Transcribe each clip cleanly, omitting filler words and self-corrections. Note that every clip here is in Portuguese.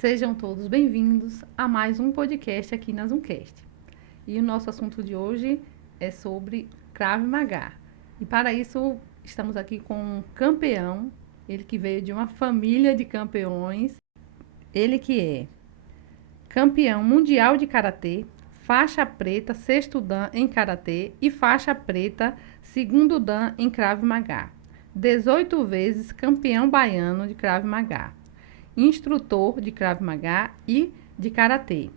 Sejam todos bem-vindos a mais um podcast aqui na Zoomcast. E o nosso assunto de hoje é sobre Krav Maga. E para isso estamos aqui com um campeão, ele que veio de uma família de campeões, ele que é campeão mundial de karatê, faixa preta sexto dan em karatê e faixa preta segundo dan em Krav Maga. 18 vezes campeão baiano de Krav Maga, instrutor de Krav Maga e de karatê,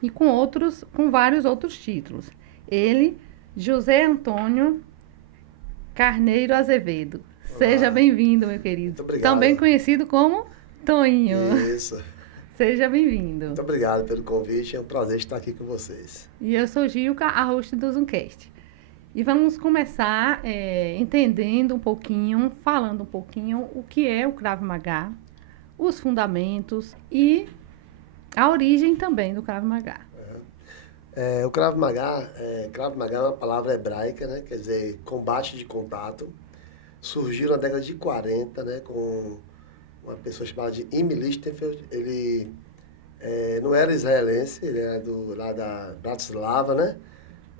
e com vários outros títulos. Ele, José Antônio Carneiro Azevedo. Olá. Seja bem-vindo, meu querido. Muito obrigado. Também conhecido como Toinho. Isso. Seja bem-vindo. Muito obrigado pelo convite, é um prazer estar aqui com vocês. E eu sou Gilca, a host do Zoomcast. E vamos começar entendendo um pouquinho, falando um pouquinho o que é o Krav Maga, os fundamentos e a origem também do Krav Maga. O Krav Maga é uma palavra hebraica, né? Quer dizer, combate de contato. Surgiu na década de 40, né? Com uma pessoa chamada de Imi Lichtenfeld. Ele não era israelense, ele era lá da Bratislava, né?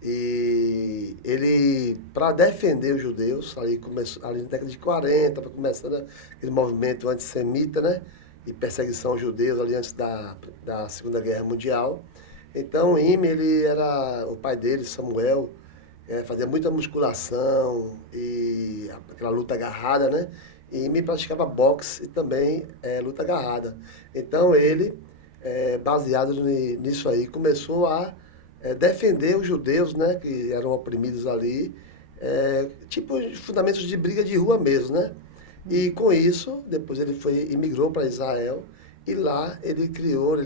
E ele, para defender os judeus, começou ali na década de 40, começando aquele movimento antissemita, né? E perseguição aos judeus ali antes da Segunda Guerra Mundial. Então, o pai dele, Samuel, fazia muita musculação e aquela luta agarrada, né? E Imi praticava boxe e também luta agarrada. Então, ele, baseado nisso aí, começou a defender os judeus, né, que eram oprimidos ali, tipo fundamentos de briga de rua mesmo, né? E com isso, depois ele imigrou para Israel e lá ele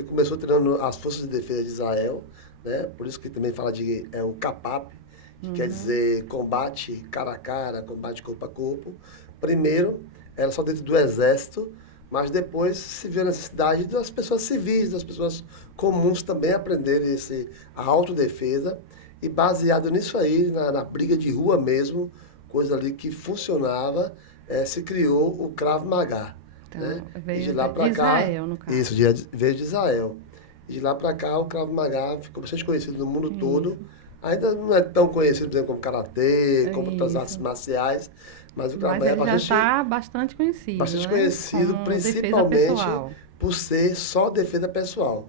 começou treinando as forças de defesa de Israel, né? Por isso que também fala de o CAPAP, que quer dizer combate cara a cara, combate corpo a corpo. Primeiro era só dentro do exército, mas depois se viu a necessidade das pessoas civis, das pessoas comuns também aprenderem a autodefesa. E baseado nisso aí, na briga de rua mesmo, coisa ali que funcionava, se criou o Krav Maga. Então, né? veio de lá de para cá, Israel, no caso. Isso, veio de Israel. E de lá para cá, o Krav Maga ficou bastante conhecido no mundo todo. Ainda não é tão conhecido, por exemplo, como karatê, como outras artes marciais, mas o Krav Mas Maga ele já está bastante conhecido. bastante né? conhecido, Como principalmente defesa pessoal. por ser só defesa pessoal.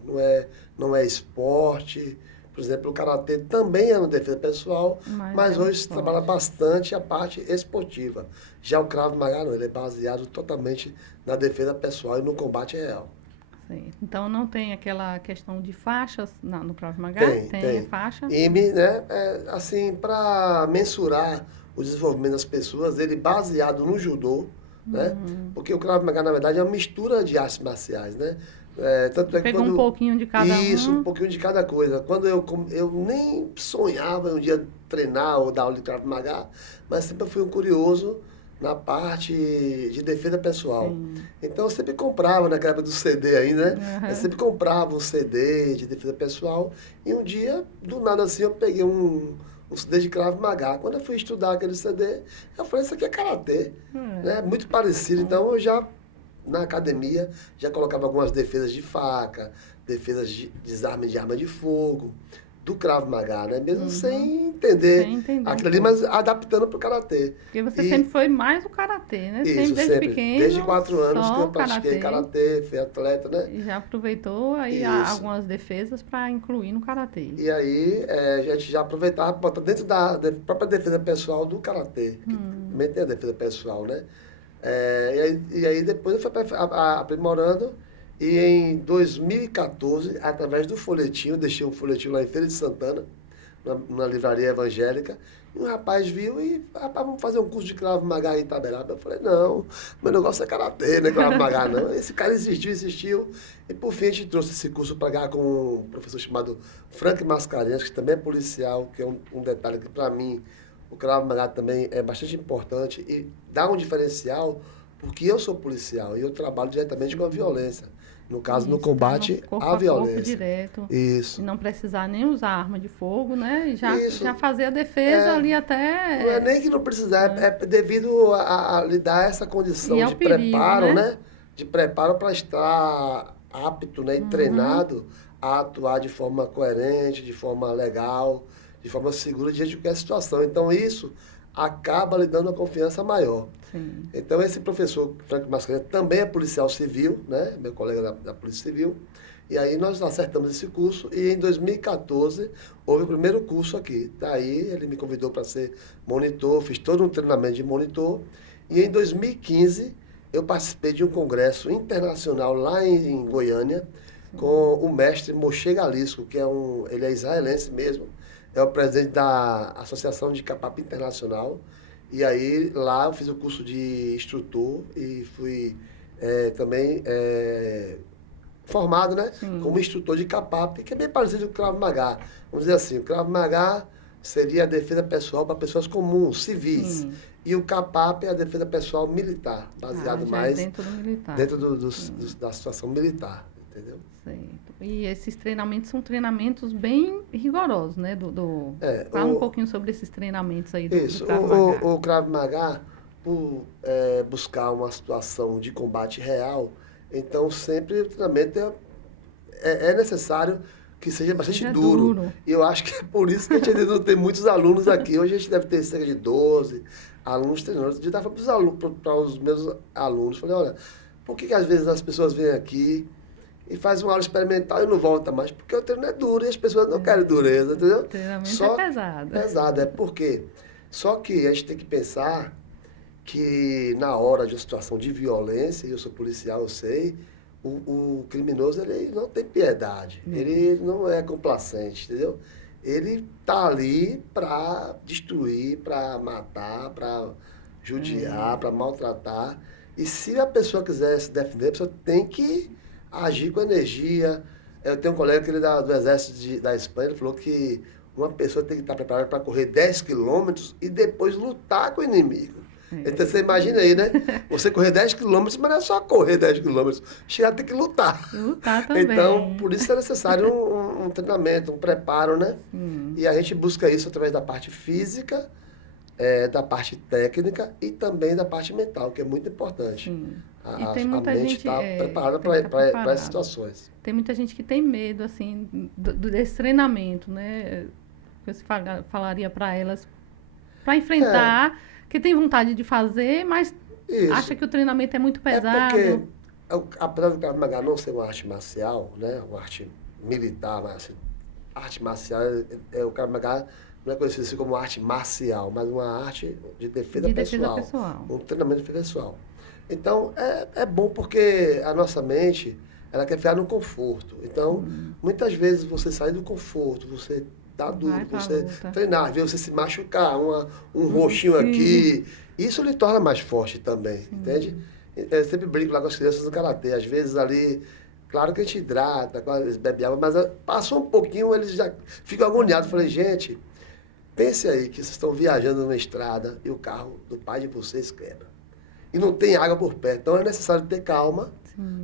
Não é esporte. Por exemplo, o karatê também é uma defesa pessoal, mas é um hoje se esporte. trabalha bastante a parte esportiva. Já o Krav Maga não, ele é baseado totalmente na defesa pessoal e no combate real. Sim. Então não tem aquela questão de faixas no Krav Maga? Tem. Faixa? IME, né, assim, para mensurar o desenvolvimento das pessoas, ele baseado no judô, né? Porque o Krav Maga, na verdade, é uma mistura de artes marciais, né? Tanto é que Pegou um pouquinho de cada Isso, um. um pouquinho de cada coisa. Quando eu nem sonhava um dia treinar ou dar aula de Krav Maga, mas sempre fui um curioso na parte de defesa pessoal. Sim. Então eu sempre comprava, naquela época do CD ainda, né? Eu sempre comprava um CD de defesa pessoal e um dia, do nada assim, eu peguei um CD de Krav Maga. Quando eu fui estudar aquele CD, eu falei, isso aqui é karatê, né? Muito parecido. Então eu já, na academia, já colocava algumas defesas de faca, defesas de desarme de arma de fogo, do Krav Maga, né? Mesmo sem entender aquilo ali, mas adaptando para o karatê. Porque você sempre foi mais o karatê, né? Isso, desde pequeno. Desde 4 anos só que eu pratiquei karatê, fui atleta, né? E já aproveitou aí Isso. algumas defesas para incluir no karatê. E aí a gente já aproveitava para botar dentro da própria defesa pessoal do karatê, que também tem a defesa pessoal, né? E aí depois eu fui aprimorando. E em 2014, através do folhetinho, eu deixei um folhetinho lá em Feira de Santana, numa livraria evangélica, e um rapaz viu e, rapaz, vamos fazer um curso de Krav Maga em Itaberaba. Eu falei, não, meu negócio é karatê, não é Krav Maga não. Esse cara insistiu, e por fim a gente trouxe esse curso para cá com um professor chamado Frank Mascarenhas, que também é policial, que é um detalhe que para mim o Krav Maga também é bastante importante e dá um diferencial, porque eu sou policial e eu trabalho diretamente com a violência. No caso, no combate à violência. Corpo direto. Isso. E não precisar nem usar arma de fogo, né? Isso. Já fazer a defesa ali até... Não é nem que não precisar, é devido a lhe dar essa condição de perigo, preparo, né? De preparo para estar apto, né, e treinado a atuar de forma coerente, de forma legal, de forma segura diante de qualquer situação. Então, isso acaba lhe dando uma confiança maior. Sim. Então, esse professor, Franco Mascarenhas, também é policial civil, né? Meu colega da Polícia Civil. E aí nós acertamos esse curso e em 2014 houve o primeiro curso aqui. Daí ele me convidou para ser monitor, fiz todo um treinamento de monitor. E em 2015 eu participei de um congresso internacional lá em Goiânia com o mestre Moshe Galisco, ele é israelense mesmo, é o presidente da Associação de Capap Internacional. E aí lá eu fiz o curso de instrutor e fui também formado, né, Sim. como instrutor de Capap, que é bem parecido com o Krav Maga. Vamos dizer assim, o Krav Maga seria a defesa pessoal para pessoas comuns, civis. Sim. E o Capap é a defesa pessoal militar, baseado Já é mais dentro do militar. dentro da situação militar, entendeu? Certo. E esses treinamentos são treinamentos bem rigorosos, né? Fala um pouquinho sobre esses treinamentos aí do Isso. Krav Maga. O Krav Maga, por buscar uma situação de combate real, então sempre o treinamento é necessário que seja bastante Seja duro. duro. E eu acho que é por isso que a gente ainda não tem muitos alunos aqui. Hoje a gente deve ter cerca de 12 alunos treinando. Eu estava para os meus alunos, falei, olha, por que às vezes as pessoas vêm aqui e fazem uma aula experimental e não voltam mais? Porque o treino é duro e as pessoas não querem dureza, entendeu? O treinamento é pesado. Pesado, por quê? Só que a gente tem que pensar que na hora de uma situação de violência, e eu sou policial, eu sei, o criminoso ele não tem piedade, ele não é complacente, entendeu? Ele tá ali para destruir, para matar, para judiar, para maltratar. E se a pessoa quiser se defender, a pessoa tem que agir com energia. Eu tenho um colega que ele é do exército da Espanha, ele falou que uma pessoa tem que estar preparada para correr 10 quilômetros e depois lutar com o inimigo. Então você imagina aí, né? Você correr 10 quilômetros, mas não é só correr 10 quilômetros, chegar a ter que lutar. Lutar também. Então, por isso é necessário um treinamento, um preparo, né? E a gente busca isso através da parte física, da parte técnica e também da parte mental, que é muito importante. E tem muita mente gente está preparada tem que estar para preparada. essas situações. Tem muita gente que tem medo, assim, desse treinamento, né? Você falaria para elas, para enfrentar, que tem vontade de fazer, mas Isso. acha que o treinamento é muito pesado. É porque, apesar do Krav Maga não ser uma arte marcial, né? Uma arte militar, mas assim, arte marcial, o Krav Maga não é conhecido assim como arte marcial, mas uma arte de defesa pessoal. Um treinamento de defesa pessoal. Então, é bom porque a nossa mente, ela quer ficar no conforto. Então, muitas vezes você sai do conforto, você tá duro, você treinar, às vezes você se machucar, um roxinho aqui, isso lhe torna mais forte também, entende? Eu sempre brinco lá com as crianças do karatê, às vezes ali, claro que a gente hidrata, claro, eles bebem água, mas passou um pouquinho, eles já ficam agoniados. Falei, gente, pense aí que vocês estão viajando numa estrada e o carro do pai de vocês quebra. E não tem água por perto, então é necessário ter calma,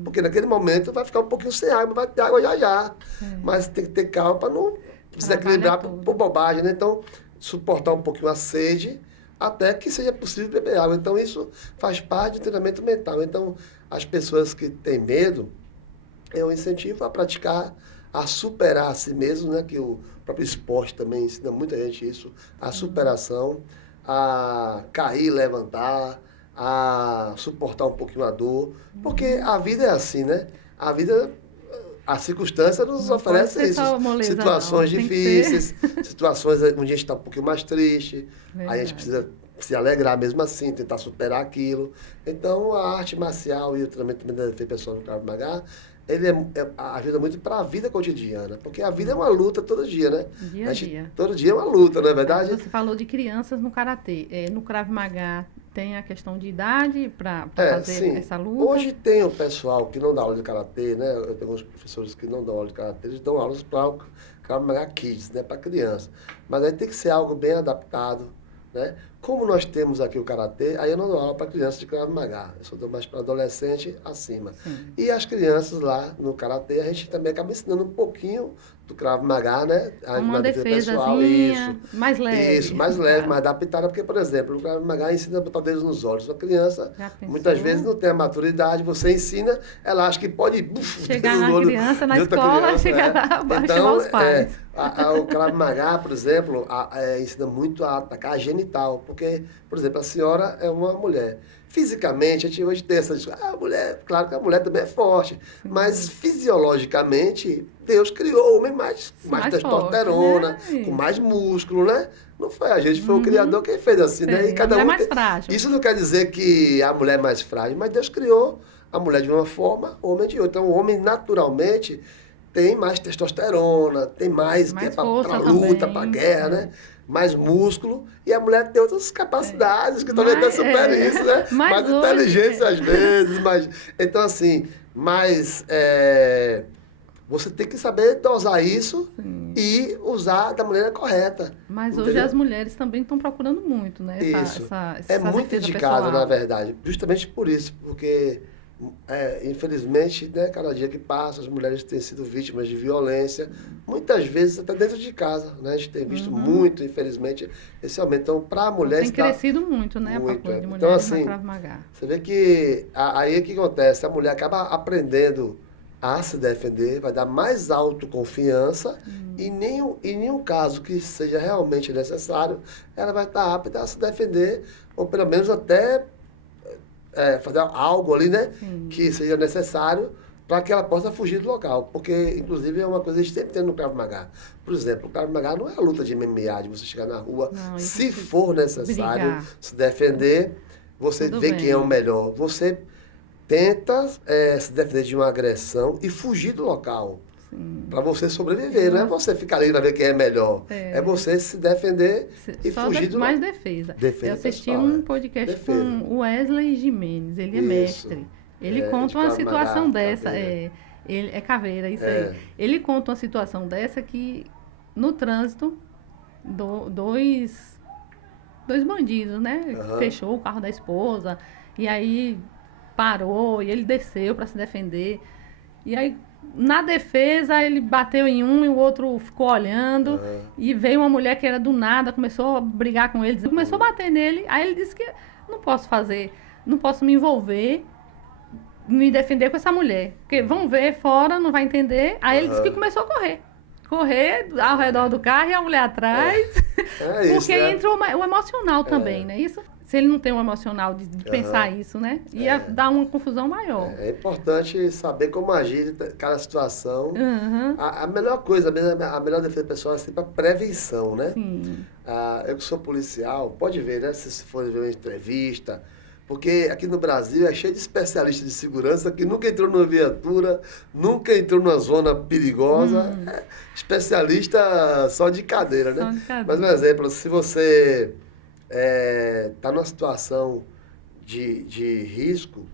porque naquele momento vai ficar um pouquinho sem água, vai ter água já. Mas tem que ter calma para não desequilibrar por bobagem, né? Então, suportar um pouquinho a sede até que seja possível beber água. Então, isso faz parte do treinamento mental. Então, as pessoas que têm medo, eu incentivo a praticar, a superar a si mesmo, né? Que o próprio esporte também ensina muita gente isso, a superação, a cair, levantar, a suportar um pouquinho a dor, porque a vida é assim, né? A vida, a circunstância nos oferece isso. Situações difíceis, situações onde a gente está um pouquinho mais triste, aí a gente precisa se alegrar mesmo assim, tentar superar aquilo. Então, a arte marcial e o treinamento também da defesa pessoal no Krav Maga, ele ajuda muito para a vida cotidiana, porque a vida é uma luta todo dia, né? Dia a dia. Todo dia é uma luta, não é verdade? Você falou de crianças no karatê. No Krav Maga tem a questão de idade para fazer essa luta? Hoje tem o pessoal que não dá aula de karatê, né? Eu tenho alguns professores que não dão aula de karatê, eles dão aulas para o Krav Maga Kids, né? Para criança. Mas aí tem que ser algo bem adaptado, né? Como nós temos aqui o Karatê, aí eu não dou aula para crianças de Krav Maga, eu só dou mais para adolescente acima. Sim. E as crianças lá no Karatê, a gente também acaba ensinando um pouquinho do Krav Maga, né? Uma Na defesa pessoal, defesazinha mais leve. isso, mais leve, Tá. mais adaptada, porque, por exemplo, no Krav Maga ensina a botar dedos nos olhos. A criança, Já pensou? muitas vezes, não tem a maturidade, você ensina, ela acha que pode Chegar dedo no na olho criança, na de outra escola, criança, chegar lá, vai chamar os pais. o Krav Maga, por exemplo, ensina muito a atacar a genital, porque, por exemplo, a senhora é uma mulher. Fisicamente, a gente hoje tem essa discussão. A mulher, claro que a mulher também é forte, mas fisiologicamente, Deus criou o homem mais testosterona, forte, né? com mais músculo, né? Não foi a gente, foi o Criador quem fez assim, né? E cada a mulher um mais frágil. Isso não quer dizer que a mulher é mais frágil, mas Deus criou a mulher de uma forma, o homem de outra. Então, o homem naturalmente tem mais testosterona, tem mais que é para luta, para guerra, né? Mais músculo, e a mulher tem outras capacidades que talvez até superem isso, né? Mais inteligência às vezes, mais... Então, assim, você tem que saber dosar isso e usar da maneira correta. Mas entendeu? hoje as mulheres também estão procurando muito, né? Isso. Essa É muito indicado, pessoal. na verdade, justamente por isso, porque... infelizmente, né, cada dia que passa, as mulheres têm sido vítimas de violência, muitas vezes até dentro de casa, né? A gente tem visto muito, infelizmente, esse aumento. Então, para a mulher... Tem crescido muito, né? Muito, a procura de mulheres então, assim, na Krav Maga. você vê que aí o que acontece? A mulher acaba aprendendo a se defender, vai dar mais autoconfiança e em nenhum caso que seja realmente necessário, ela vai estar apta a se defender, ou pelo menos até... fazer algo ali, né? Que seja necessário para que ela possa fugir do local. Porque, inclusive, é uma coisa que a gente sempre tem no Krav Maga. Por exemplo, o Krav Maga não é a luta de MMA, de você chegar na rua, não, se for necessário brigar. se defender, você Tudo vê bem. quem é o melhor. Você tenta se defender de uma agressão e fugir do local. Para você sobreviver, não é você ficar ali para ver quem é melhor. É você se defender e Só fugir do mais local. defesa. Defesa Eu assisti pessoal, um podcast defesa. com o Wesley Jimenez, ele é Isso. mestre. Ele De conta uma Krav Maga, situação dessa. caveira. Ele é caveira, isso É. aí. Ele conta uma situação dessa que no trânsito, dois bandidos, né? Aham. Fechou o carro da esposa e aí parou e ele desceu para se defender. E aí, na defesa, ele bateu em um e o outro ficou olhando. E veio uma mulher que era do nada, começou a brigar com ele, começou a bater nele. Aí ele disse que não posso me envolver, me defender com essa mulher. Porque vão ver fora, não vai entender. Aí ele disse que começou a correr. Correr ao redor do carro e a mulher atrás. É isso, Porque né? entrou o emocional também, né? Isso, se ele não tem um emocional de pensar isso, né? Ia dar uma confusão maior. É importante saber como agir em cada situação. Uhum. A melhor coisa mesmo, a melhor defesa pessoal é sempre a prevenção, né? Sim. Eu que sou policial, pode ver, né? Se for ver uma entrevista, porque aqui no Brasil é cheio de especialistas de segurança que nunca entrou numa viatura, nunca entrou numa zona perigosa. É especialista só de cadeira, né? Só de cadeira. Mas um exemplo, se você está numa situação de risco,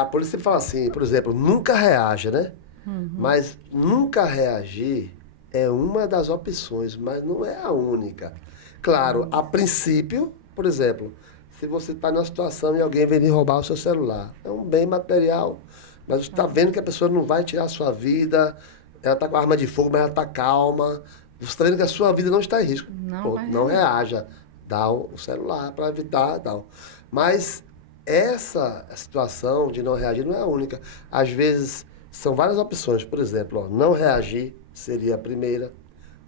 a polícia sempre fala assim, por exemplo, nunca reaja, né? Mas nunca reagir é uma das opções, mas não é a única. Claro, a princípio, por exemplo, se você está numa situação e alguém vem lhe roubar o seu celular, é um bem material, mas você está vendo que a pessoa não vai tirar a sua vida, ela está com arma de fogo, mas ela está calma, você está vendo que a sua vida não está em risco. Não reaja, dá o celular para evitar, tal. Mas essa situação de não reagir não é a única. Às vezes, são várias opções. Por exemplo, não reagir seria a primeira.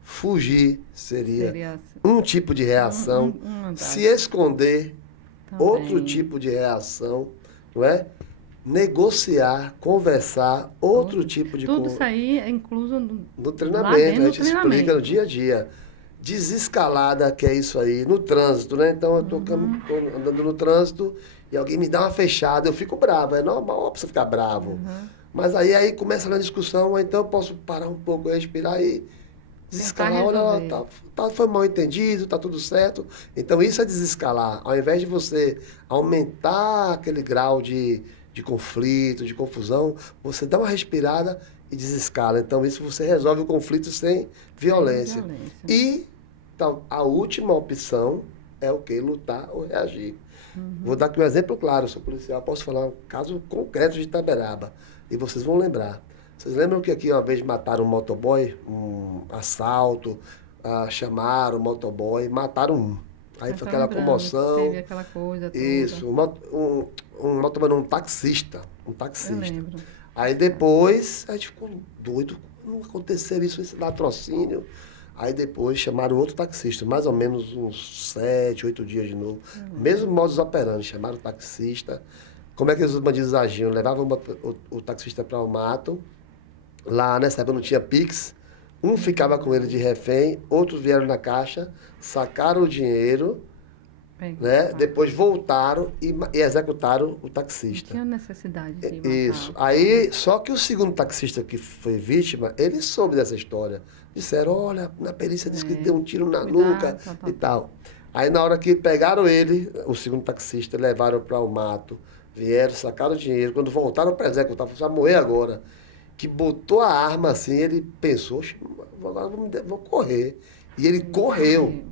Fugir seria um tipo de reação. Se esconder, também. Outro tipo de reação. Não é? Negociar, conversar, outro tipo de... Tudo isso aí é incluso no treinamento. A gente explica no dia a dia. Desescalada, que é isso aí, no trânsito, né? Então, eu tô andando no trânsito e alguém me dá uma fechada, eu fico bravo. É normal pra você ficar bravo. Mas aí começa a discussão, ou então eu posso parar um pouco, respirar e desescalar. Olha, foi mal entendido, tá tudo certo. Então, isso é desescalar. Ao invés de você aumentar aquele grau de conflito, de confusão, você dá uma respirada e desescala. Então, isso você resolve o conflito sem violência. E a última opção é o quê? Lutar ou reagir. Vou dar aqui um exemplo claro, eu sou policial, posso falar um caso concreto de Itaberaba, e vocês vão lembrar. Vocês lembram que aqui uma vez mataram um motoboy, um assalto, chamaram o motoboy, mataram um. Aí foi aquela comoção. Teve aquela coisa toda. Isso, um motoboy, não, um Eu taxista. lembro. Aí depois, a gente ficou doido, não aconteceu isso, esse latrocínio. Aí depois chamaram outro taxista, mais ou menos uns 7, 8 dias de novo. Mesmo modus operandi, chamaram o taxista. Como é que os bandidos agiam? Levavam o taxista para o mato. Lá nessa época não tinha Pix. Um ficava com ele de refém, outros vieram na caixa, sacaram o dinheiro, né? Depois voltaram e executaram o taxista. Não tinha necessidade de matar. Isso. Aí, só que o segundo taxista que foi vítima, ele soube dessa história. Disseram, olha, na perícia disse que deu um tiro na nuca e tal. Aí, na hora que pegaram ele, o segundo taxista, levaram para o mato, vieram, sacaram o dinheiro. Quando voltaram para executar, falaram, vai morrer agora. Que botou a arma assim, ele pensou, agora vou correr. E ele correu.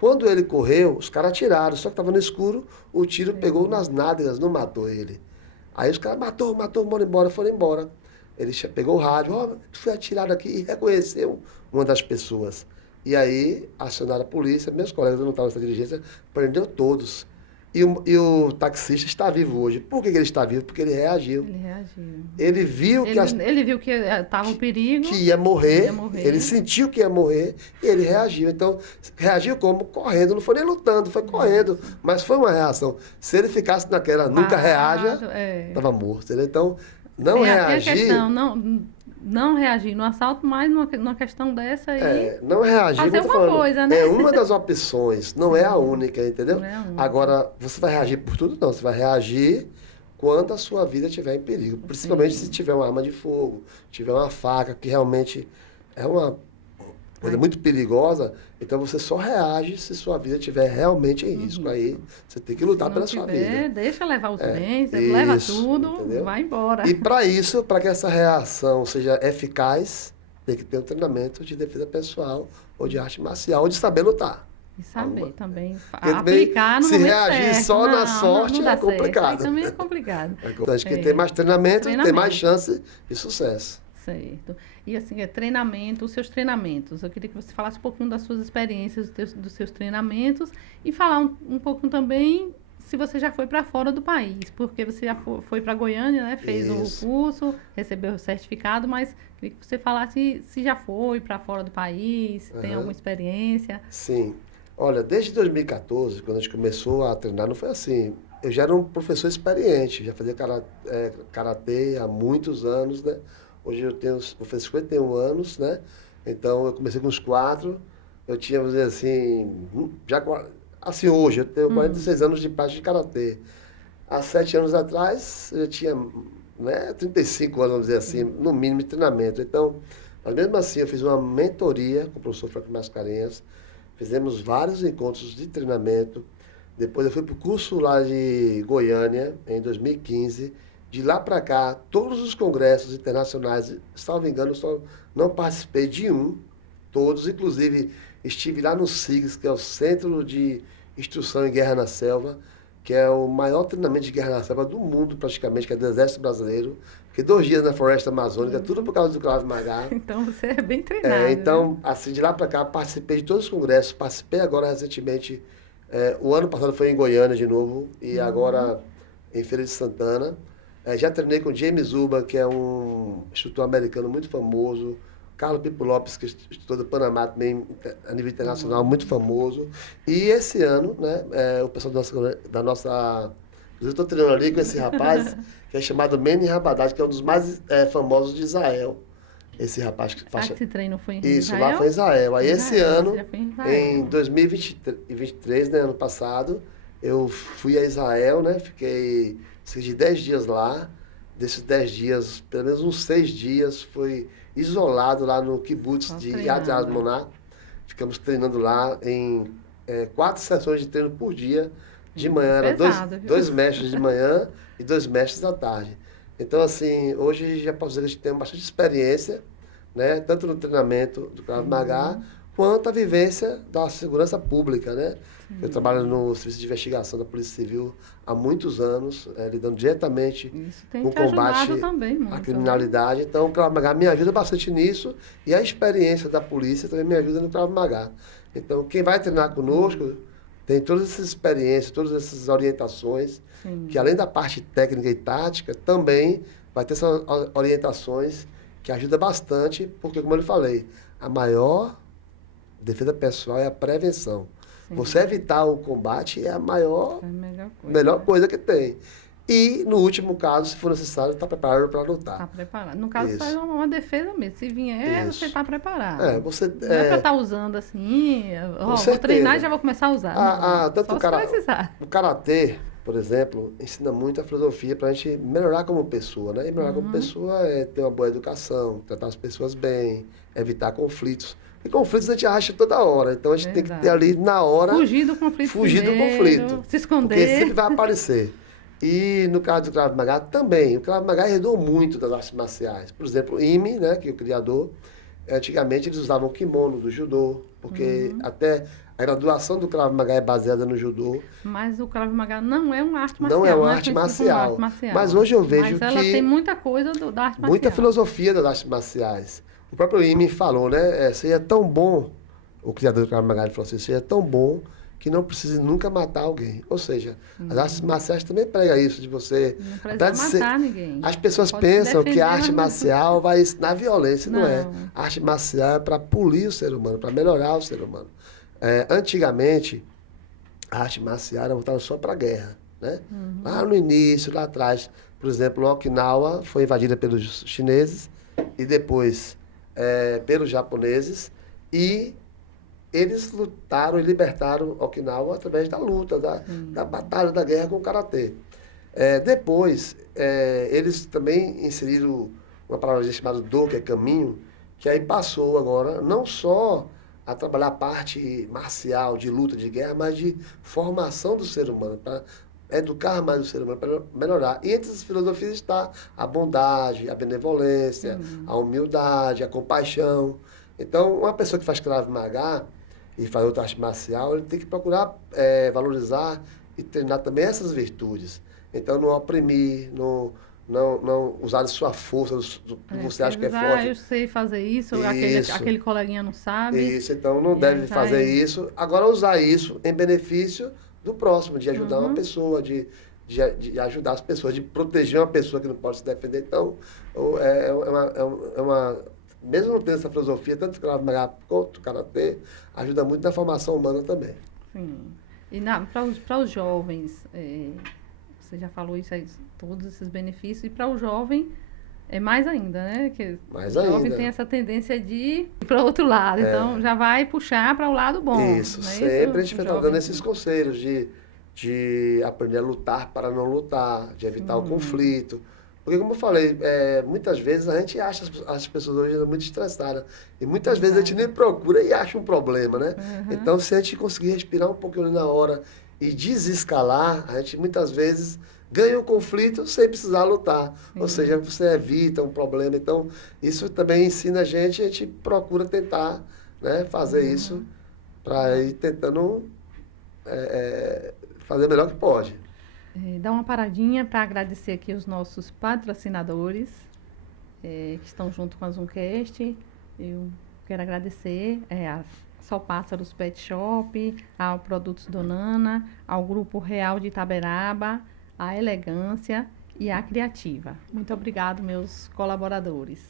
Quando ele correu, os caras atiraram, só que estava no escuro, o tiro pegou nas nádegas, não matou ele. Aí os caras matou, bora embora, foram embora. Ele pegou o rádio, foi atirado aqui e reconheceu uma das pessoas. E aí acionaram a polícia, meus colegas não estavam nessa diligência, prendeu todos. E o taxista está vivo hoje. Por que ele está vivo? Porque ele reagiu. Ele reagiu. Ele viu que ele viu que estava um perigo. Que ia morrer. Ele sentiu que ia morrer e ele reagiu. Então, reagiu como? Correndo. Não foi nem lutando, foi correndo. Mas foi uma reação. Se ele ficasse naquela, nunca reaja, estava morto. Entendeu? Então, não reagir... A questão, não reagir no assalto, mas numa questão dessa aí... não reagir... Fazer uma coisa, né? É uma das opções, não é a única, entendeu? Não é a única. Agora, você vai reagir por tudo? Não, você vai reagir quando a sua vida estiver em perigo. Principalmente se tiver uma arma de fogo, tiver uma faca, que realmente é uma coisa muito perigosa, então você só reage se sua vida estiver realmente em risco. Aí você tem que lutar pela sua vida. Deixa levar os bens, leva tudo, entendeu? vai embora. E para isso, para que essa reação seja eficaz, tem que ter um treinamento de defesa pessoal, ou de arte marcial, ou de saber lutar. E saber também. Porque Aplicar no se momento reagir certo. só na sorte não é complicado. Aí também é complicado. Acho que tem mais treinamento, tem mais chance de sucesso. Certo. E assim, treinamento, os seus treinamentos. Eu queria que você falasse um pouquinho das suas experiências, dos seus treinamentos e falar um pouquinho também se você já foi para fora do país, porque você já foi para Goiânia, né? Fez o curso, recebeu o certificado, mas queria que você falasse se já foi para fora do país, tem alguma experiência. Sim. Olha, desde 2014, quando a gente começou a treinar, não foi assim. Eu já era um professor experiente, já fazia karatê há muitos anos, né? Hoje vou fazer 51 anos, né? Então eu comecei com os 4. Eu tinha, vamos dizer assim, assim hoje, eu tenho 46 anos de prática de karatê. Há 7 anos atrás, eu já tinha 35 anos, vamos dizer assim, no mínimo de treinamento. Então, mas mesmo assim, eu fiz uma mentoria com o professor Franco Mascarenhas, fizemos vários encontros de treinamento. Depois eu fui para o curso lá de Goiânia, em 2015. De lá para cá, todos os congressos internacionais, salvo engano, só não participei de um, todos, inclusive estive lá no SIGS, que é o Centro de Instrução em Guerra na Selva, que é o maior treinamento de guerra na selva do mundo, praticamente, que é do Exército Brasileiro. Fiquei 2 dias na Floresta Amazônica, tudo por causa do Krav Maga. Então você é bem treinado. Então, né? assim, de lá para cá, participei de todos os congressos, participei agora recentemente, o ano passado foi em Goiânia de novo, e agora em Feira de Santana. Já treinei com James Uba, que é um instrutor americano muito famoso. Carlos Pipo Lopes, que estudou do Panamá também, a nível internacional, muito famoso. E esse ano, né, o pessoal da nossa... Eu estou treinando ali com esse rapaz, que é chamado Meni Rabadad, que é um dos mais famosos de Israel. Esse rapaz que faz... Esse treino foi em Isso, Israel? lá foi em Israel. Aí esse ano, em 2023, né, ano passado, eu fui a Israel, né, fiquei de 10 dias lá. Desses 10 dias, pelo menos uns 6 dias, foi isolado lá no kibbutz de Yad Asmonah. Ficamos treinando lá em 4 sessões de treino por dia. De manhã eram dois mestres de manhã e 2 mestres à tarde. Então, assim, hoje já posso dizer que a gente tem bastante experiência, né? Tanto no treinamento do Krav Maga, quanto a vivência da segurança pública, né? Eu trabalho no Serviço de Investigação da Polícia Civil há muitos anos, lidando diretamente Isso tem com o te ajudado combate também muito, à né? criminalidade. Então, o Krav Maga me ajuda bastante nisso e a experiência da polícia também me ajuda no Krav Maga. Então, quem vai treinar conosco tem todas essas experiências, todas essas orientações, Sim. que além da parte técnica e tática, também vai ter essas orientações que ajudam bastante, porque, como eu lhe falei, a maior defesa pessoal é a prevenção. Sim. Você evitar o combate é a melhor coisa que tem. E, no último caso, se for necessário, está preparado para lutar. Está preparado. No caso, Isso. faz uma defesa mesmo. Se vier, Isso. você está preparado. Você, não é para estar usando assim, vou certeza. treinar e já vou começar a usar. Tanto só se precisar. O karatê, por exemplo, ensina muito a filosofia para a gente melhorar como pessoa, né? E melhorar como pessoa é ter uma boa educação, tratar as pessoas bem, evitar conflitos. E conflitos a gente acha toda hora, então a gente tem que ter ali na hora... Fugir do conflito se esconder. Porque sempre vai aparecer. E no caso do Krav Maga também, o Krav Maga herdou muito das artes marciais. Por exemplo, o Ime, né, que é o criador, antigamente eles usavam o kimono do judô, porque até a graduação do Krav Maga é baseada no judô. Mas o Krav Maga não é uma arte marcial. Não é uma arte marcial. Mas hoje eu vejo ela tem muita coisa da arte marcial. Muita filosofia das artes marciais. O próprio Ime falou, né? Seria tão bom, o criador do Krav Maga falou assim, seria tão bom que não precise nunca matar alguém. Ou seja, as artes marciais também pregam isso, de você... Não precisa matar ninguém. As pessoas pensam que a arte marcial vai ensinar violência. Não é. A arte marcial é para polir o ser humano, para melhorar o ser humano. Antigamente, a arte marcial era voltada só para a guerra. Né? Lá no início, lá atrás, por exemplo, Okinawa foi invadida pelos chineses e depois pelos japoneses e eles lutaram e libertaram Okinawa através da luta, da batalha, da guerra com o karatê. Depois, eles também inseriram uma palavra chamada do, que é caminho, que aí passou agora não só a trabalhar a parte marcial, de luta, de guerra, mas de formação do ser humano, para educar mais o ser humano, para melhorar. E entre as filosofias está a bondade, a benevolência, a humildade, a compaixão. Então, uma pessoa que faz Krav Maga e faz outra arte marcial, ele tem que procurar valorizar e treinar também essas virtudes. Então, não oprimir, não usar de sua força, que você acha que é forte. Eu sei fazer isso. Aquele coleguinha não sabe. Isso, então não deve fazer isso. Agora, usar isso em benefício do próximo, de ajudar uma pessoa, de ajudar as pessoas, de proteger uma pessoa que não pode se defender. Então, mesmo não tendo essa filosofia, tanto o Krav Maga quanto o Karatê, ajuda muito na formação humana também. Sim. E para os jovens, você já falou isso aí, todos esses benefícios, e para o jovem é mais ainda, né? Que o jovem tem essa tendência de ir para o outro lado, então já vai puxar para o lado bom. Isso, sempre a gente vai dando esses conselhos de aprender a lutar para não lutar, de evitar o conflito. Porque, como eu falei, muitas vezes a gente acha as pessoas hoje muito estressadas. E muitas vezes a gente nem procura e acha um problema, né? Então, se a gente conseguir respirar um pouquinho ali na hora e desescalar, a gente muitas vezes ganha um conflito sem precisar lutar. Ou seja, você evita um problema. Então, isso também ensina a gente procura tentar, né, fazer isso para ir tentando fazer o melhor que pode. Dar uma paradinha para agradecer aqui os nossos patrocinadores que estão junto com a Zoomcast. Eu quero agradecer a Só Pássaros Pet Shop, ao Produtos Donana, ao Grupo Real de Itaberaba, a Elegância e a Criativa. Muito obrigado, meus colaboradores.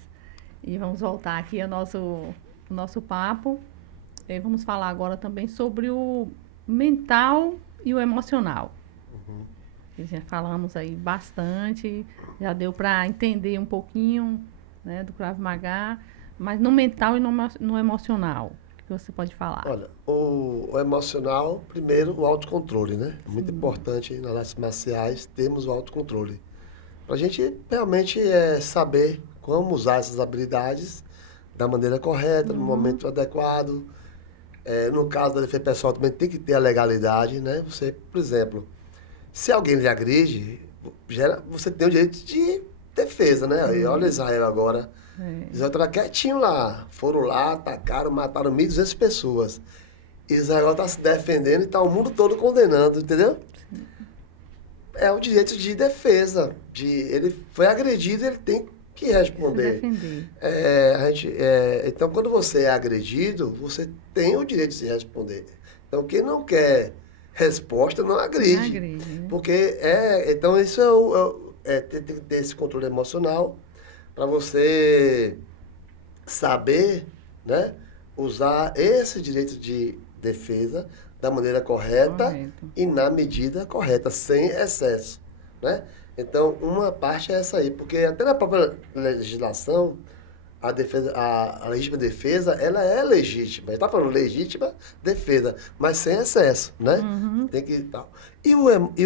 E vamos voltar aqui ao nosso papo. Vamos falar agora também sobre o mental e o emocional. Já falamos aí bastante, já deu para entender um pouquinho, né, do Krav Maga, mas no mental e no emocional, o que você pode falar? Olha, o emocional, primeiro, o autocontrole, né? É muito importante nas artes marciais termos o autocontrole. Para a gente realmente saber como usar essas habilidades da maneira correta, no momento adequado. No caso da defesa pessoal também tem que ter a legalidade, né? Você, por exemplo, se alguém lhe agride, você tem o direito de defesa, né? E olha Israel agora, Israel estava quietinho lá. Foram lá, atacaram, mataram 1.200 pessoas. Israel está se defendendo e está o mundo todo condenando, entendeu? É o direito de defesa. Ele foi agredido, ele tem que responder. Então, quando você é agredido, você tem o direito de se responder. Então, quem não quer resposta, não agride. Né? Porque então, isso tem que ter esse controle emocional para você saber, né, usar esse direito de defesa da maneira correta e na medida correta, sem excesso, né? Então, uma parte é essa aí, porque até na própria legislação, a legítima defesa, ela é legítima. A gente está falando legítima defesa, mas sem excesso, né? Tem que tal. E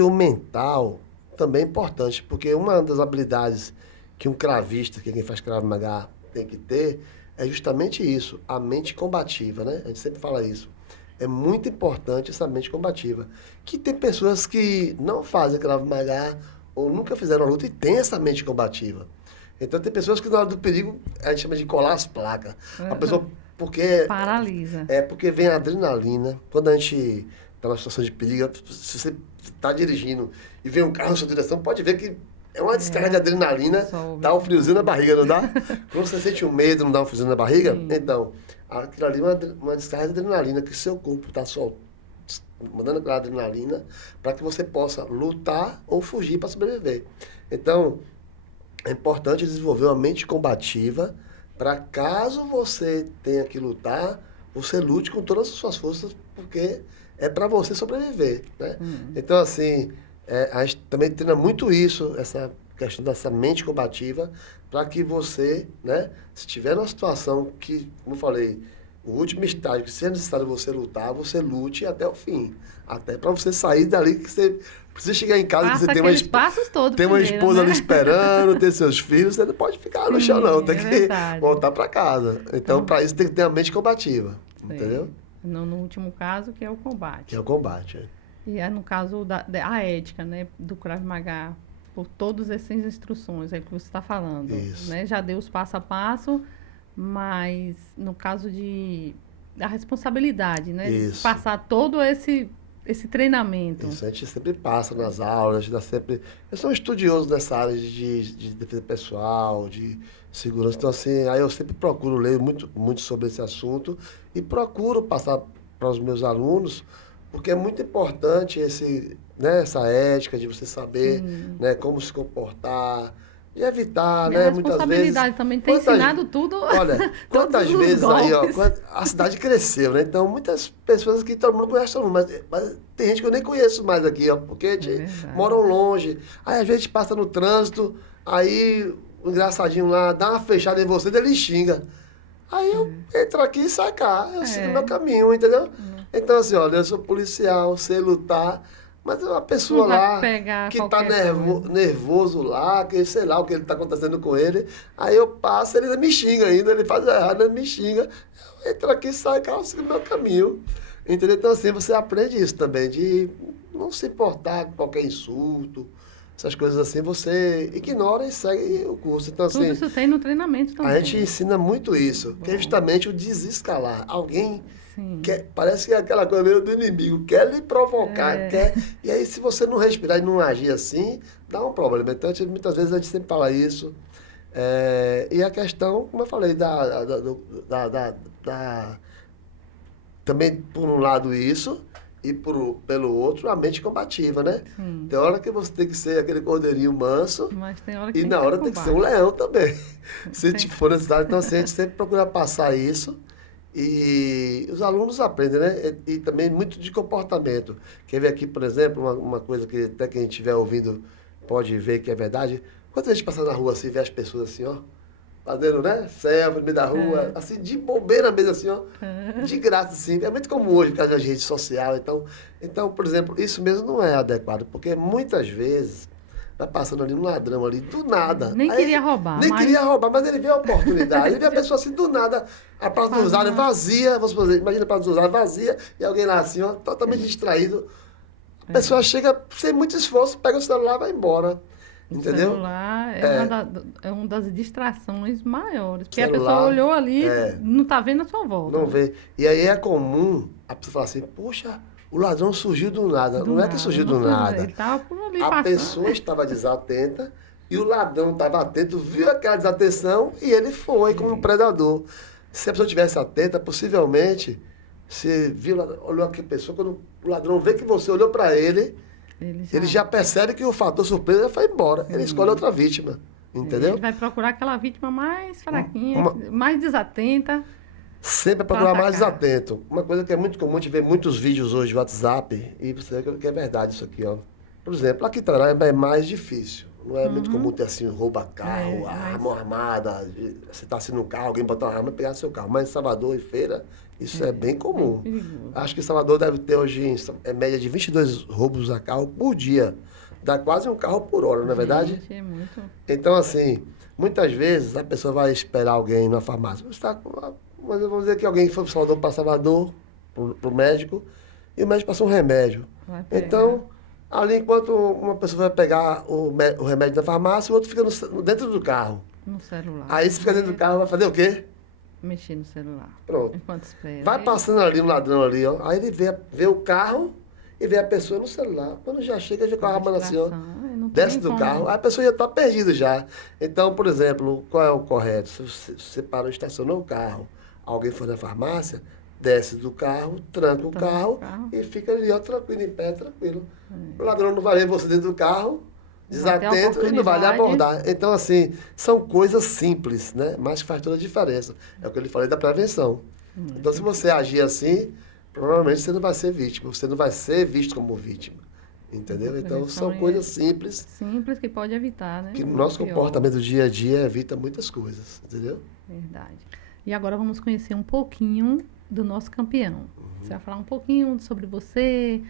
o mental também é importante, porque uma das habilidades que um cravista, que quem faz Krav Maga, tem que ter, é justamente isso, a mente combativa, né? A gente sempre fala isso. É muito importante essa mente combativa. Que tem pessoas que não fazem Krav Maga ou nunca fizeram a luta e tem essa mente combativa. Então tem pessoas que na hora do perigo a gente chama de colar as placas. A pessoa, porque... Paralisa. Porque vem a adrenalina. Quando a gente está numa situação de perigo, se você está dirigindo e vem um carro na sua direção, pode ver que é uma descarga de adrenalina, dá um friozinho na barriga, não dá? Quando você sente um medo, não dá um friozinho na barriga? Sim. Então, aquilo ali é uma descarga de adrenalina que seu corpo está mandando aquela adrenalina para que você possa lutar ou fugir para sobreviver. Então, é importante desenvolver uma mente combativa para caso você tenha que lutar, você lute com todas as suas forças, porque é para você sobreviver, né? Então, assim, a gente também treina muito isso, essa questão dessa mente combativa, para que você, né, se tiver numa situação que, como eu falei, o último estágio, que se é necessário você lutar, você lute até o fim. Até para você sair dali, que você precisa chegar em casa, que você tem uma esposa ali esperando, tem seus filhos, você não pode ficar no chão, não. Tem que voltar para casa. Então, para isso, tem que ter a mente combativa. Entendeu? No último caso, que é o combate. Que é o combate, E é no caso a ética, né, do Krav Maga, por todas essas instruções aí que você está falando. Isso. Né? Já deu os passo a passo, mas no caso da responsabilidade, né? Isso. De passar todo esse treinamento. Isso, a gente sempre passa nas aulas, a gente dá sempre... Eu sou um estudioso nessa área de defesa pessoal, de segurança. Então, assim, aí eu sempre procuro ler muito sobre esse assunto e procuro passar para os meus alunos, porque é muito importante essa ética de você saber, né, como se comportar, de evitar, né, muitas vezes... A responsabilidade também tem ensinado tudo. Olha, quantas vezes aí, ó, a cidade cresceu, né? Então, muitas pessoas aqui, todo mundo conhece todo mundo, mas tem gente que eu nem conheço mais aqui, ó, porque moram longe. Aí, às vezes, a gente passa no trânsito, aí o engraçadinho lá dá uma fechada em você, ele xinga. Aí eu entro aqui e saio cá, eu sigo meu caminho, entendeu? Então, assim, olha, eu sou policial, sei lutar, mas é uma pessoa lá que está nervoso lá, que sei lá o que está acontecendo com ele. Aí eu passo, ele ainda me xinga ainda, ele faz errado, ele me xinga. Eu entro aqui, saio cá, eu sigo meu caminho. Entendeu? Então, assim, você aprende isso também, de não se importar com qualquer insulto, essas coisas assim, você ignora e segue o curso. Então, tudo assim, isso tem no treinamento também. A gente ensina muito isso, que é justamente o desescalar. Alguém parece que é aquela coisa meio do inimigo, quer lhe provocar, e aí se você não respirar e não agir assim, dá um problema. Então, muitas vezes a gente sempre fala isso. E a questão, como eu falei, também por um lado isso, e pelo outro, a mente combativa, né? Sim. Tem hora que você tem que ser aquele cordeirinho manso, mas tem hora que e na hora tem que ser um leão também. Se for necessário, então assim, a gente sempre procura passar isso, e os alunos aprendem, né? E também muito de comportamento. Quer ver aqui, por exemplo, uma coisa que até quem estiver ouvindo pode ver que é verdade. Quando a gente passa na rua assim, vê as pessoas assim, ó, fazendo, né, selfie no meio da rua, assim, de bobeira mesmo, assim, ó, de graça, assim. É muito comum hoje, por causa da rede social. Então, por exemplo, isso mesmo não é adequado, porque muitas vezes vai passando ali um ladrão ali, do nada. Nem queria roubar. Queria roubar, mas ele vê a oportunidade. Ele vê a pessoa assim, do nada, a Praça do Rosário vazia, imagina a Praça do Rosário vazia, e alguém lá assim, ó, totalmente distraído. A pessoa chega sem muito esforço, pega o celular e vai embora. O Entendeu? celular é uma das distrações maiores. Porque a Celular, pessoa olhou ali, é, não está vendo a sua volta. não vê. E aí é comum a pessoa falar assim, poxa, o ladrão surgiu do nada. Do Não é que nada, surgiu não do sei, nada. ele estava por ali A passando. pessoa estava desatenta e o ladrão estava atento, viu aquela desatenção e ele foi como um predador. Se a pessoa tivesse atenta, possivelmente, você viu, olhou aquela pessoa, quando o ladrão vê que você olhou para ele já percebe que o fator surpresa foi embora. Ele escolhe outra vítima. Entendeu? Ele vai procurar aquela vítima mais fraquinha, Uma- mais desatenta Sempre é para procurar mais atacar. atento. Uma coisa que é muito comum, a gente vê muitos vídeos hoje no WhatsApp, e você vê que é verdade isso aqui, ó. Por exemplo, aqui atrás é mais difícil. Não é muito comum ter assim, rouba carro, arma armada, você está assim no carro, alguém botar uma arma e pegar seu carro. Mas em Salvador e Feira, isso é bem comum. Perigoso. Acho que Salvador deve ter hoje, média de 22 roubos a carro por dia. Dá quase um carro por hora, não é verdade? Gente, é muito. Então, assim, muitas vezes a pessoa vai esperar alguém na farmácia. Mas vamos dizer que alguém foi para Salvador, para o médico, e o médico passou um remédio. Vai pegar. Então, ali enquanto uma pessoa vai pegar o remédio na farmácia, o outro fica dentro do carro. No celular. Aí se fica dentro do carro, vai fazer o quê? Mexer no celular. Pronto. Enquanto espera. Vai passando ali um ladrão ali, ó. Aí ele vê o carro e vê a pessoa no celular. Quando já chega, já com a arma assim, ó. Desce do carro, aí a pessoa já está perdida já. Então, por exemplo, qual é o correto? Se você parou, estacionou o carro, alguém foi na farmácia, desce do carro, tranca o carro e fica ali, ó, tranquilo, em pé, tranquilo. O ladrão não vai ver você dentro do carro, Vai ter a desatento, e não vai lhe oportunidade. abordar. Então, assim, são coisas simples, né? Mas que faz toda a diferença. É o que eu lhe falei da prevenção. Então, se você agir assim, provavelmente você não vai ser vítima, você não vai ser visto como vítima. Entendeu? Então, são coisas simples Simples que pode evitar, né? que no O nosso pior. comportamento do dia a dia evita muitas coisas, entendeu? Verdade. E agora vamos conhecer um pouquinho do nosso campeão. Você vai falar um pouquinho sobre você,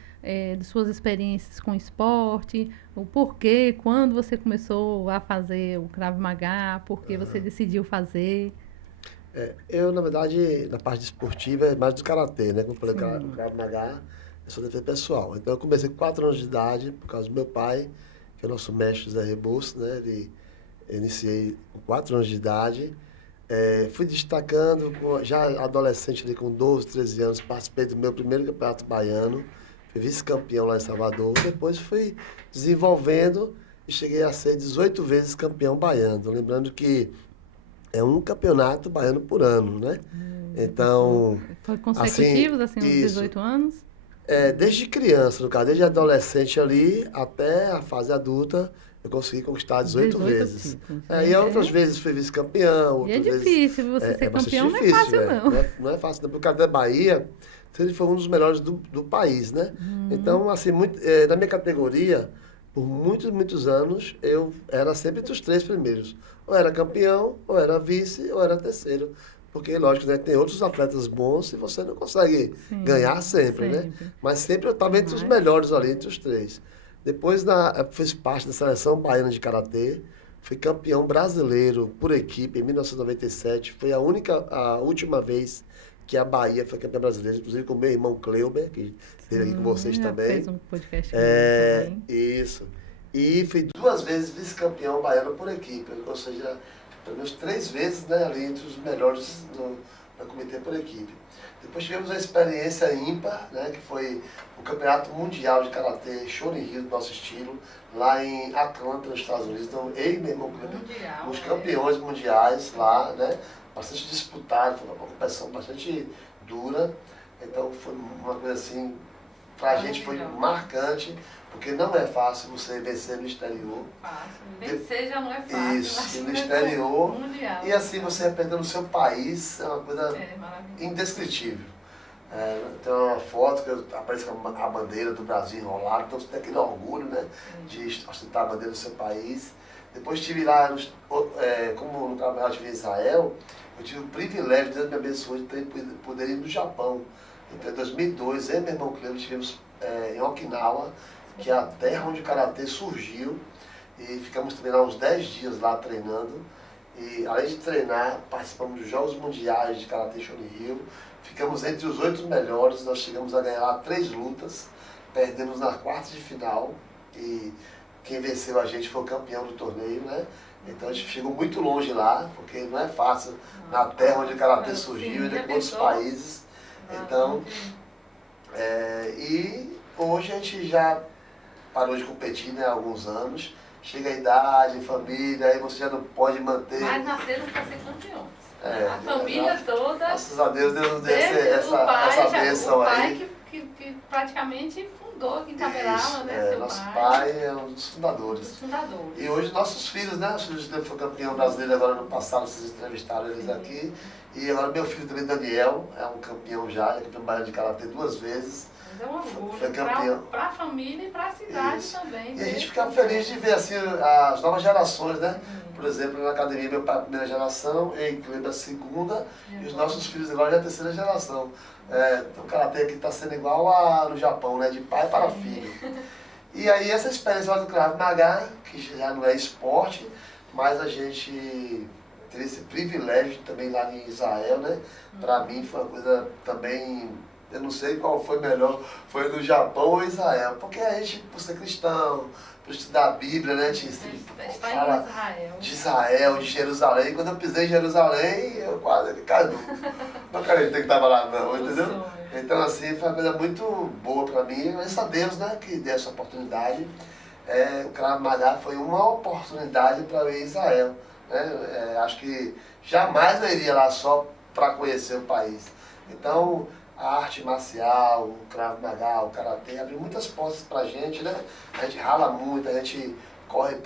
de suas experiências com esporte, o porquê, quando você começou a fazer o Krav Maga, por que você decidiu fazer. Eu, na verdade, na parte esportiva é mais do karatê, né? Como eu falei, o Krav Maga, eu sou defesa pessoal. Então, eu comecei com 4 anos de idade, por causa do meu pai, que é o nosso mestre Zé Rebouças, né? Eu iniciei com 4 anos de idade. Fui destacando, já adolescente, ali, com 12, 13 anos, participei do meu primeiro campeonato baiano, fui vice-campeão lá em Salvador. Depois fui desenvolvendo e cheguei a ser 18 vezes campeão baiano. Lembrando que é um campeonato baiano por ano, né? Então, Foi consecutivos, assim, uns isso. 18 anos? Desde criança, no caso, desde adolescente ali até a fase adulta, eu consegui conquistar 18 vezes. títulos. E outras vezes fui vice-campeão. E é outras vezes, difícil você ser bastante campeão, não é fácil, não. Não é fácil, não. Porque o Cadê Bahia, ele foi um dos melhores do país, né? Então, assim, na minha categoria, por muitos, muitos anos, eu era sempre entre os 3 primeiros. Ou era campeão, ou era vice, ou era terceiro. Porque, lógico, né, tem outros atletas bons e você não consegue ganhar sempre, né? Mas sempre eu estava entre os melhores ali, entre os 3. Depois fiz parte da seleção baiana de karatê, fui campeão brasileiro por equipe em 1997. Foi a última vez que a Bahia foi campeã brasileira, inclusive com meu irmão Cleuber, que esteve aqui com vocês já também. fez um podcast também. Isso. E fui 2 vezes vice-campeão baiano por equipe, ou seja, pelo menos 3 vezes, né, ali entre os melhores no comitê por equipe. Depois tivemos uma experiência ímpar, né, que foi o Campeonato Mundial de Karatê Shorin-ryu, do nosso estilo, lá em Atlanta, nos Estados Unidos. Então, eu e meu irmão Cleber, os campeões mundiais lá, né, bastante disputado, foi uma competição bastante dura. Então, foi uma coisa assim, pra gente foi marcante, porque não é fácil você vencer no exterior. Fácil. Vencer já não é fácil. Isso, no exterior. Mundial. E assim, você representando o seu país, é uma coisa maravilhoso. indescritível. Tem uma foto que aparece com a bandeira do Brasil enrolada, então você tem aquele orgulho, né, de ostentar a bandeira do seu país. Depois estive lá, como no trabalho eu estive em Israel, eu tive o privilégio, Deus me abençoe, de poder ir no Japão. Então, em 2002, eu e meu irmão Cleber estivemos em Okinawa, que é a terra onde o Karatê surgiu, e ficamos também lá uns 10 dias lá treinando. E além de treinar, participamos dos Jogos Mundiais de Karatê Shorin-ryu, ficamos entre os 8 melhores, nós chegamos a ganhar lá 3 lutas, perdemos nas quartas de final, e quem venceu a gente foi o campeão do torneio, né? Então a gente chegou muito longe lá, porque não é fácil na terra onde o karatê surgiu, ainda com outros países. Então, e hoje a gente já parou de competir, né, há alguns anos. Chega a idade, família, aí você já não pode manter. Mas nasceram para ser campeões. A família toda. Graças a Deus nos deu essa bênção aí. Que praticamente fundou aqui em Itaberaba, né? Seu nosso pai. pai é um dos fundadores. Dos fundadores. E hoje nossos filhos, né? Os filhos dele foi campeão brasileiro agora no passado, vocês entrevistaram eles aqui. E agora meu filho também, Daniel, é um campeão já, é campeão baiano de karatê 2 vezes. Mas é um orgulho foi campeão. Para a família e para a cidade Isso. também. E a gente fica feliz de ver assim, as novas gerações, né? Por exemplo, na academia, meu pai é a primeira geração, eu Cleber a segunda, e os nossos filhos agora já é a terceira geração. O karatê aqui está sendo igual no Japão, né? De pai para filho. E aí essa experiência lá do Krav Maga, que já não é esporte, mas a gente teve esse privilégio também lá em Israel, né? Para mim foi uma coisa também, eu não sei qual foi melhor, foi no Japão ou Israel, porque a gente, por ser cristão, por estudar a Bíblia, né? A gente fala de Israel, de Jerusalém. Quando eu pisei em Jerusalém, eu quase caí. Não acreditei que estava lá não, entendeu? Então assim, foi uma coisa muito boa para mim. Graças a Deus, né, que deu essa oportunidade. O Krav Maga foi uma oportunidade para eu ir a Israel. Né? Acho que jamais eu iria lá só para conhecer o país. Então, a arte marcial, o Krav Maga, o Karatê, abriu muitas portas pra gente, né? A gente rala muito, a gente corre,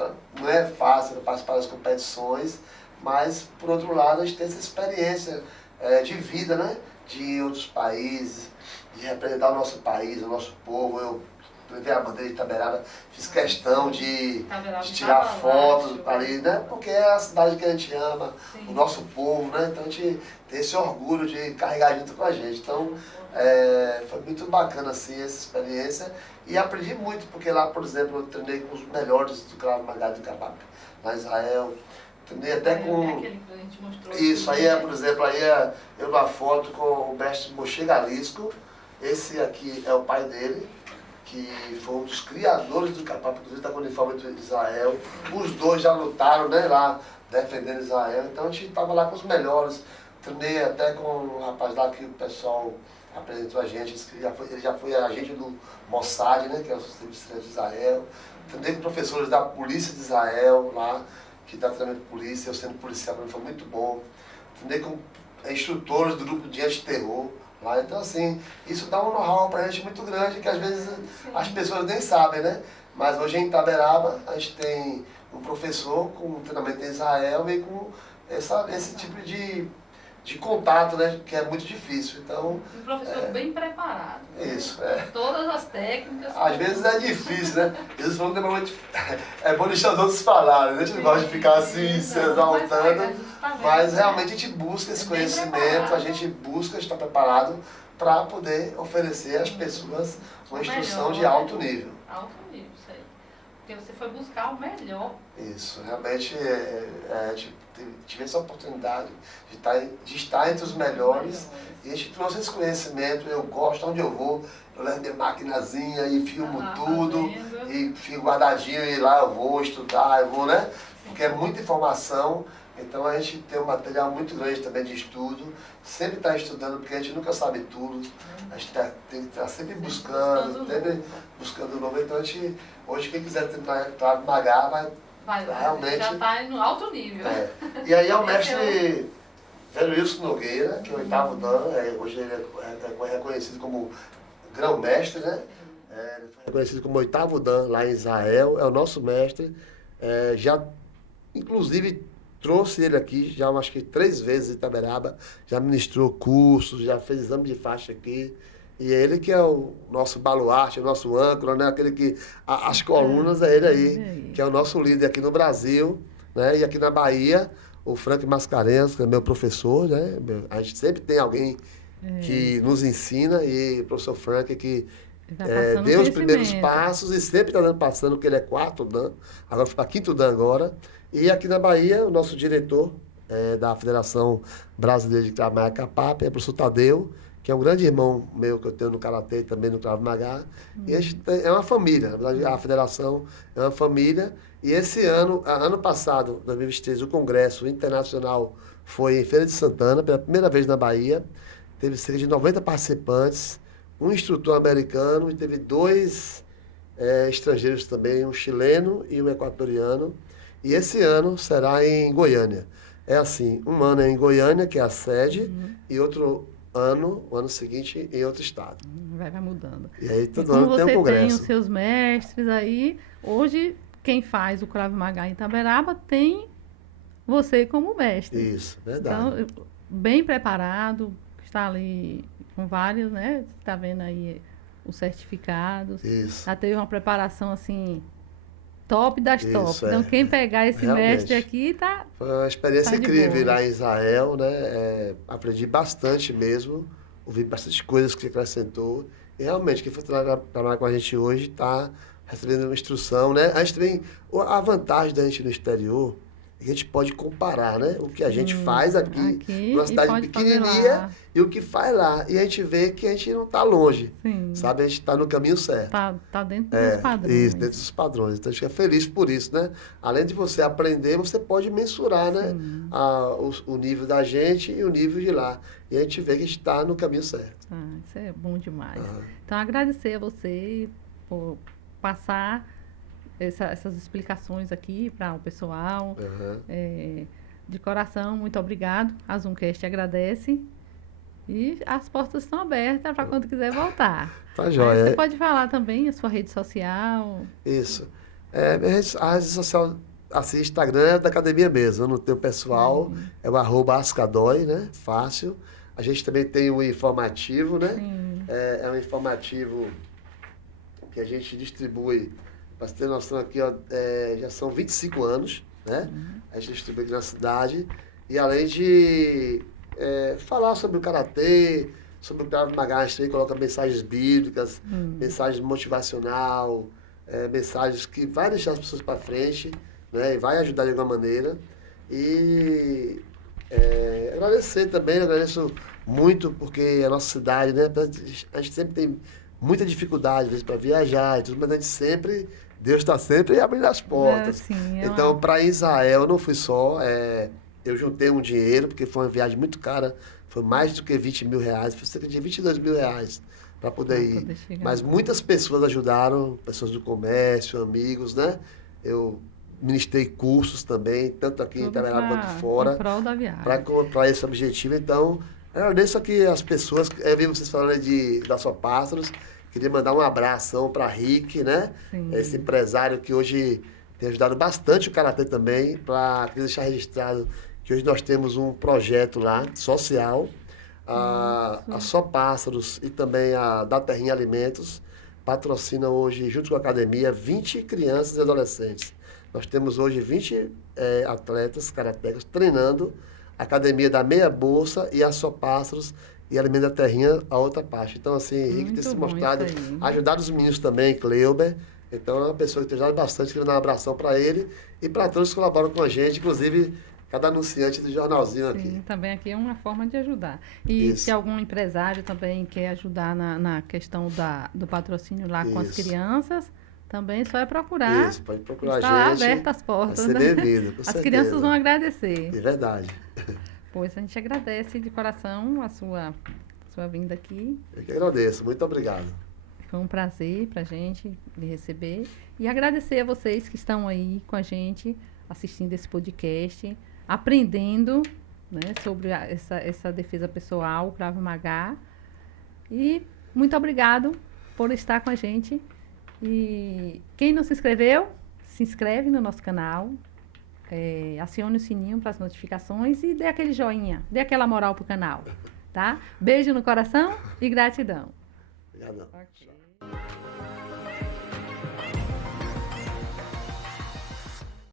não é fácil participar das competições, mas, por outro lado, a gente tem essa experiência de vida, né? De ir em outros países, de representar o nosso país, o nosso povo. Eu levei a bandeira de Itaberaba, fiz questão de tirar fotos ali, né? Porque é a cidade que a gente ama, o nosso povo, né? Então a gente tem esse orgulho de carregar junto com a gente. Então foi muito bacana assim essa experiência e aprendi muito, porque lá, por exemplo, eu treinei com os melhores do Krav Maga de Kapap, lá em Israel. Treinei até com... Isso, aí por exemplo, aí eu na foto com o mestre Moshe Galisco, esse aqui é o pai dele, que foi um dos criadores do Kapap, inclusive está com o uniforme de Israel. Os dois já lutaram, né, lá, defendendo Israel. Então a gente estava lá com os melhores. Treinei até com um rapaz lá que o pessoal apresentou a gente, ele já foi agente do Mossad, né, que é o Serviço de Israel. Treinei com professores da Polícia de Israel lá, que dá treinamento de polícia, eu sendo policial para mim foi muito bom. Treinei com instrutores do grupo de antiterror. Lá. Então, assim, isso dá um know-how para a gente muito grande, que às vezes as pessoas nem sabem, né? Mas hoje em Itaberaba, a gente tem um professor com treinamento em Israel e com esse tipo de contato, né? Que é muito difícil. Então, um professor bem preparado. Isso, Todas as técnicas. Às vezes é difícil, né? Eles falam que normalmente é bom deixar os outros falarem, né? A gente não gosta de ficar assim, se exaltando. Mas realmente a gente busca esse conhecimento, a gente busca estar preparado para poder oferecer às pessoas uma instrução de alto nível. Alto nível, isso aí. Porque você foi buscar o melhor. Isso, realmente tive essa oportunidade de estar entre os melhores e a gente trouxe esse conhecimento. Eu gosto, onde eu vou, eu levo minha maquinazinha e filmo tudo, e fico guardadinho e lá eu vou estudar, eu vou, né? Porque é muita informação. Então a gente tem um material muito grande também de estudo, sempre está estudando, porque a gente nunca sabe tudo, a gente tem que estar sempre buscando novo. Então hoje quem quiser treinar Krav Maga vai realmente... Já está no alto nível. E aí é o mestre Velho Wilson Nogueira, que é o 8º Dan, hoje ele é reconhecido como grão-mestre, né? Ele foi reconhecido como 8º Dan lá em Israel, é o nosso mestre, já inclusive... Trouxe ele aqui, já acho que 3 vezes em Itaberaba, já ministrou cursos, já fez exame de faixa aqui. E ele que é o nosso baluarte, o nosso âncora, né? Aquele que... As colunas é ele aí, que é o nosso líder aqui no Brasil, né? E aqui na Bahia, o Frank Mascarenhas, que é meu professor, né? A gente sempre tem alguém que nos ensina, e o professor Frank que deu os primeiros passos e sempre está passando, porque ele é 4º Dan, agora foi para 5º Dan agora. E aqui na Bahia, o nosso diretor da Federação Brasileira de Krav Maga Kapap é o professor Tadeu, que é um grande irmão meu que eu tenho no Karatê e também no Krav Maga. E a gente é uma família, na verdade a federação é uma família. E esse ano passado, 2023, o Congresso Internacional foi em Feira de Santana, pela primeira vez na Bahia. Teve cerca de 90 participantes, um instrutor americano e teve dois estrangeiros também, um chileno e um equatoriano. E esse ano será em Goiânia. É assim, um ano é em Goiânia, que é a sede, e outro ano, o ano seguinte, em outro estado. Vai mudando. E aí E todo como ano tem um você tem os congresso. seus mestres aí, hoje quem faz o Krav Maga em Itaberaba tem você como mestre. Isso, verdade. Então, bem preparado, está ali com vários, né? Você está vendo aí os certificados. Isso, Já teve uma preparação assim, top das top. isso, Então, quem pegar esse mestre realmente. aqui tá, Foi uma experiência tá de incrível ir boa. lá em Israel, né? Aprendi bastante mesmo, ouvi bastante coisas que acrescentou. E realmente, quem for trabalhar com a gente hoje está recebendo uma instrução, né? A gente também, a vantagem da gente no exterior é que a gente pode comparar, né? O que a gente faz aqui, Aqui numa e cidade pode fazer pequenininha, lá. e o que faz lá. E a gente vê que a gente não está longe, Sim. sabe? A gente está no caminho certo. Tá dentro dos padrões. Isso, dentro dos padrões. Então, a gente fica feliz por isso, né? Além de você aprender, você pode mensurar, né? O nível da gente e o nível de lá. E a gente vê que a gente está no caminho certo. Isso é bom demais. Aham. Então, agradecer a você por passar essas explicações aqui para o pessoal. Aham. De coração, muito obrigado. A Zoomcast agradece. E as portas estão abertas para quando quiser voltar. Tá Aí joia. você pode falar também a sua rede social. Isso. A rede social, assim, Instagram é da academia mesmo. No teu pessoal, é o @ascadói, né? Fácil. A gente também tem o informativo, né? Sim. É um informativo que a gente distribui, para você ter noção aqui, ó, já são 25 anos, né? A gente distribui aqui na cidade. E além de falar sobre o Karatê, sobre o Krav Maga, a gente também coloca mensagens bíblicas, mensagens motivacional, mensagens que vai deixar as pessoas para frente, né? E vai ajudar de alguma maneira. E agradecer também, agradeço muito, porque a nossa cidade, né? A gente sempre tem muita dificuldade, às vezes, para viajar e tudo, mas a gente sempre, Deus está sempre abrindo as portas. Sim, Então, para Israel, eu não fui só, eu juntei um dinheiro, porque foi uma viagem muito cara, foi mais do que 20 mil reais, foi cerca de 22 mil reais para poder ir. chegar Mas lá. muitas pessoas ajudaram, pessoas do comércio, amigos, né? Eu ministrei cursos também, tanto aqui em Tudo Itaberaba quanto em fora, prol da viagem. para esse objetivo. Então, eu agradeço aqui as pessoas, eu vi vocês falando aí da Só Pássaros, queria mandar um abração para Rick, né? Sim. Esse empresário que hoje tem ajudado bastante o Karatê também, para deixar registrado que hoje nós temos um projeto lá, social, a Só Pássaros e também a Da Terrinha Alimentos, patrocina hoje, junto com a academia, 20 crianças e adolescentes. Nós temos hoje 20 atletas karatecas treinando, a academia da Meia Bolsa e a Só Pássaros e Alimento da Terrinha, a outra parte. Então, assim, Henrique tem Muito se bom mostrado, isso aí. ajudado os meninos também, Cleuber. Então, é uma pessoa que tem ajudado bastante, queria dar um abração para ele e para todos que colaboram com a gente, inclusive cada anunciante do jornalzinho aqui. Sim, também aqui é uma forma de ajudar. E Isso. se algum empresário também quer ajudar na questão do patrocínio lá com as Isso. crianças, também só é procurar. Isso, pode procurar Está a gente. abertas as portas, Vai né? ser bem-vindo, com As certeza. crianças vão agradecer. É verdade. Pois a gente agradece de coração a sua vinda aqui. Eu que agradeço. Muito obrigado. Foi um prazer pra gente lhe receber. E agradecer a vocês que estão aí com a gente, assistindo esse podcast, aprendendo, né, sobre essa defesa pessoal, o Krav Maga. E muito obrigado por estar com a gente. E quem não se inscreveu, se inscreve no nosso canal. Acione o sininho para as notificações e dê aquele joinha, dê aquela moral pro canal, tá? Beijo no coração e gratidão. Obrigadão. Ok.